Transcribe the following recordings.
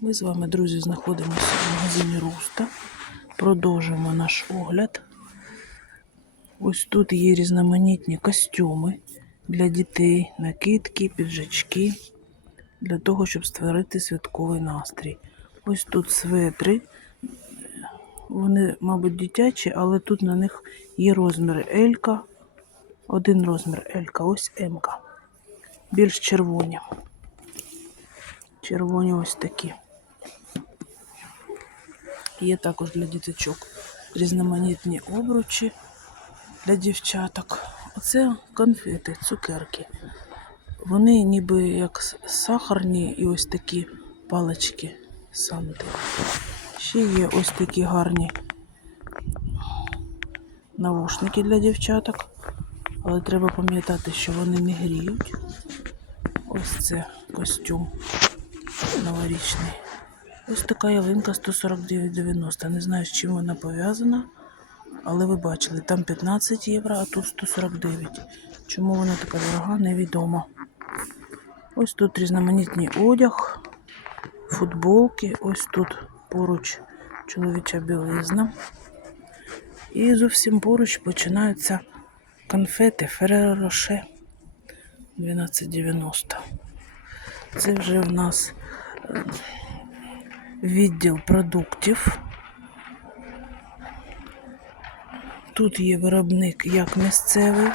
Ми з вами, друзі, знаходимося в магазині Руста. Продовжуємо наш огляд. Ось тут є різноманітні костюми для дітей, накидки, піджачки, для того, щоб створити святковий настрій. Ось тут светри. Вони, мабуть, дитячі, але тут на них є розміри Елька. Один розмір Елька, ось М-ка. Більш червоні. Червоні ось такі. Є також для діточок різноманітні обручі для дівчаток. Оце конфети, цукерки. Вони ніби як сахарні і ось такі палички санти. Ще є ось такі гарні навушники для дівчаток. Але треба пам'ятати, що вони не гріють. Ось це костюм новорічний. Ось така ялинка 149,90. Не знаю, з чим вона пов'язана, але ви бачили, там 15 євро, а тут 149. Чому вона така дорога, невідомо. Ось тут різноманітний одяг, футболки, ось тут поруч чоловіча білизна. І зовсім поруч починаються конфети Ferrero Rocher 12,90. Це вже в нас е, відділ продуктів. Тут є виробник як місцевий,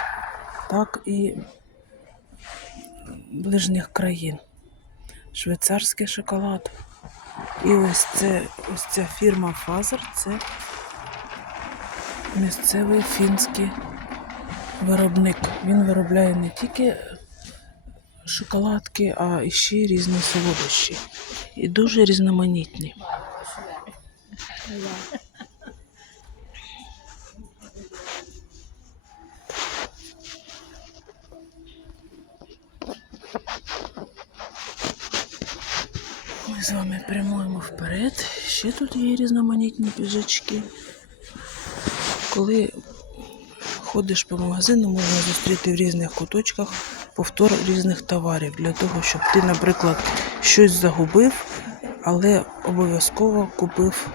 так і ближніх країн. Швейцарський шоколад. І ось це ось ця фірма Фазер це місцевий фінський виробник. Він виробляє не тільки шоколадки, а ще різні солодощі. І дуже різноманітні. Ми з вами прямуємо вперед. Ще тут є різноманітні піджачки. Коли ходиш по магазину, можна зустріти в різних куточках повтор різних товарів для того, щоб ти, наприклад, щось загубив, але обов'язково купив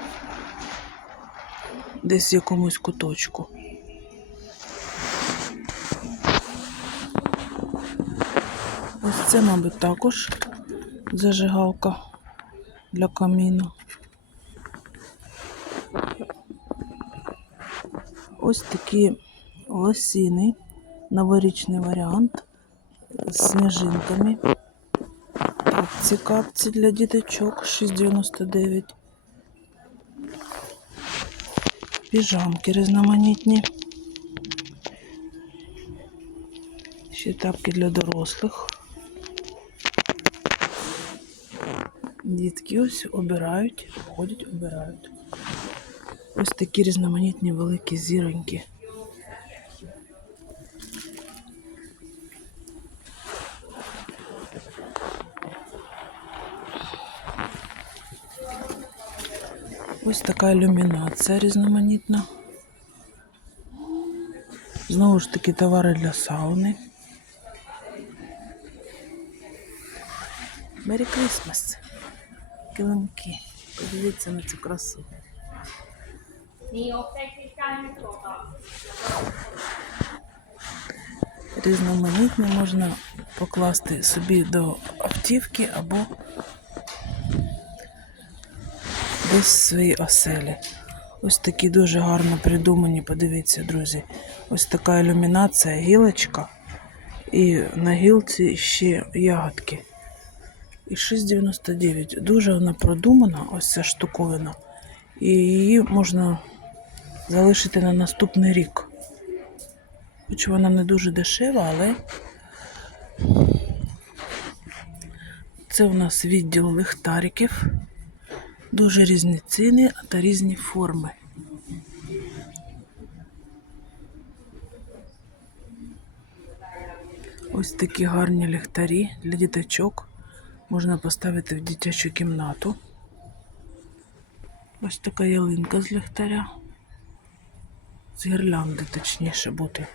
десь якомусь куточку. Ось це, мабуть, також зажигалка для каміну. Ось такі лосіни, новорічний варіант з сніжинками. Капці, капці для діточок 6,99. Піжамки різноманітні. Ще тапки для дорослих. Дітки ось обирають, ходять, обирають. Ось такі різноманітні великі зіроньки. Ось така ілюмінація різноманітна. Знову ж таки товари для сауни. Мері Крисмас. Килимки. Подивіться на цю красу. Різноманітні можна покласти собі до автівки або десь в своїй оселі. Ось такі дуже гарно придумані, подивіться, друзі. Ось така ілюмінація, гілочка. І на гілці ще ягодки. І 6,99. Дуже вона продумана, ось ця штуковина. І її можна залишити на наступний рік. Хоч вона не дуже дешева, але це у нас відділ ліхтариків. Дуже різні ціни та різні форми. Ось такі гарні ліхтарі для діточок. Можна поставити в дитячу кімнату. Ось така ялинка з ліхтаря. З гірлянди, точніше бути.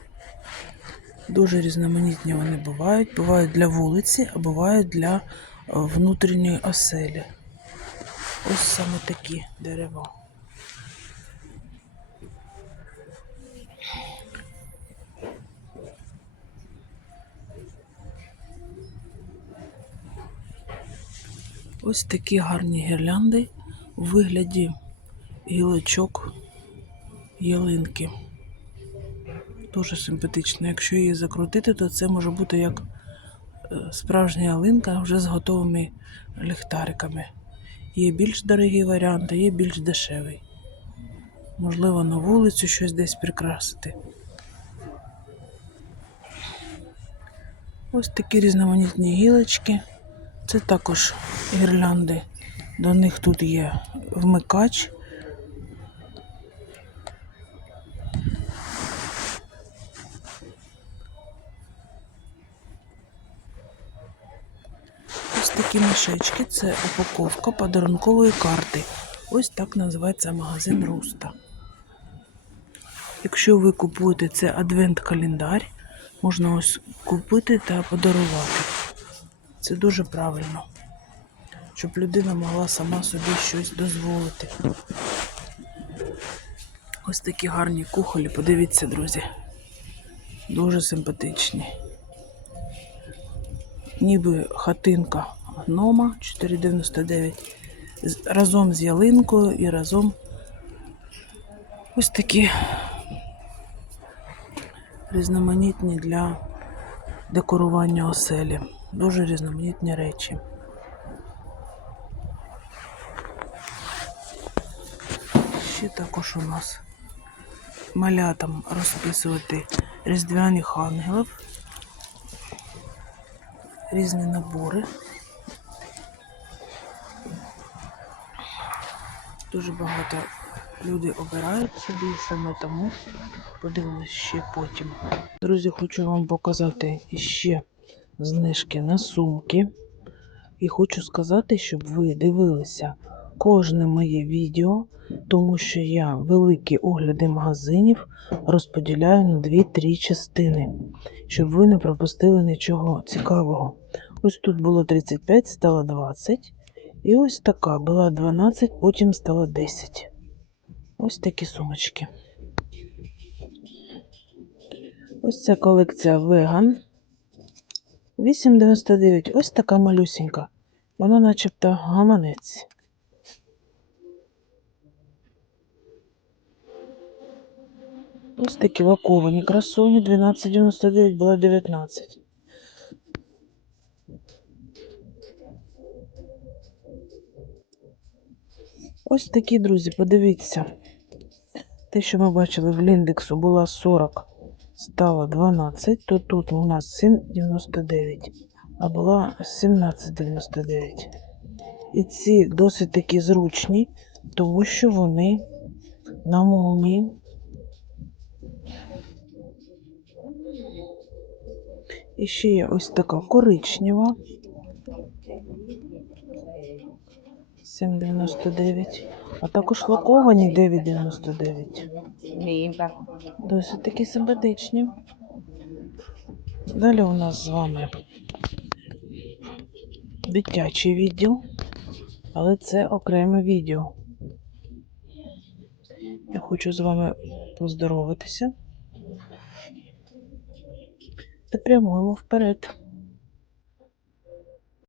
Дуже різноманітні вони бувають. Бувають для вулиці, а бувають для е, внутрішньої оселі. Ось саме такі дерева. Ось такі гарні гірлянди у вигляді гілочок ялинки. Дуже симпатично. Якщо її закрутити, то це може бути як е, справжня ялинка вже з готовими ліхтариками. Є більш дорогі варіанти, є більш дешевий. Можливо, на вулицю щось десь прикрасити. Ось такі різноманітні гілочки. Це також гірлянди. До них тут є вмикач. Такі мішечки це упаковка подарункової карти. Ось так називається магазин Руста. Якщо ви купуєте це адвент-календар, можна ось купити та подарувати. Це дуже правильно, щоб людина могла сама собі щось дозволити. Ось такі гарні кухолі, подивіться, друзі. Дуже симпатичні. Ніби хатинка гнома 4,99. Разом з ялинкою і разом ось такі різноманітні для декорування оселі. Дуже різноманітні речі. Ще також у нас малятам розписувати різдвяних ангелів, різні набори. Дуже багато люди обирають собі саме тому подивимось ще потім. Друзі, хочу вам показати ще знижки на сумки. І хочу сказати, щоб ви дивилися кожне моє відео, тому що я великі огляди магазинів розподіляю на 2-3 частини, щоб ви не пропустили нічого цікавого. Ось тут було 35, стало 20. І ось така була 12, потім стало 10. Ось такі сумочки. Ось ця колекція веган. 8,99. Ось така малюсінька. Вона начебто гаманець. Ось такі лаковані красуні. 12,99 була 19. Ось такі, друзі, подивіться. Те, що ми бачили в ліндексу, була 40, стало 12, то тут у нас 7,99, а була 17,99. І ці досить такі зручні, тому що вони на молнії. І ще є ось така коричнева. 7,99. А також лаковані 9,99. Niinpä. Досить такі симпатичні. Далі у нас з вами дитячий відділ, але це окреме відео. Я хочу з вами поздороватися та прямуємо вперед.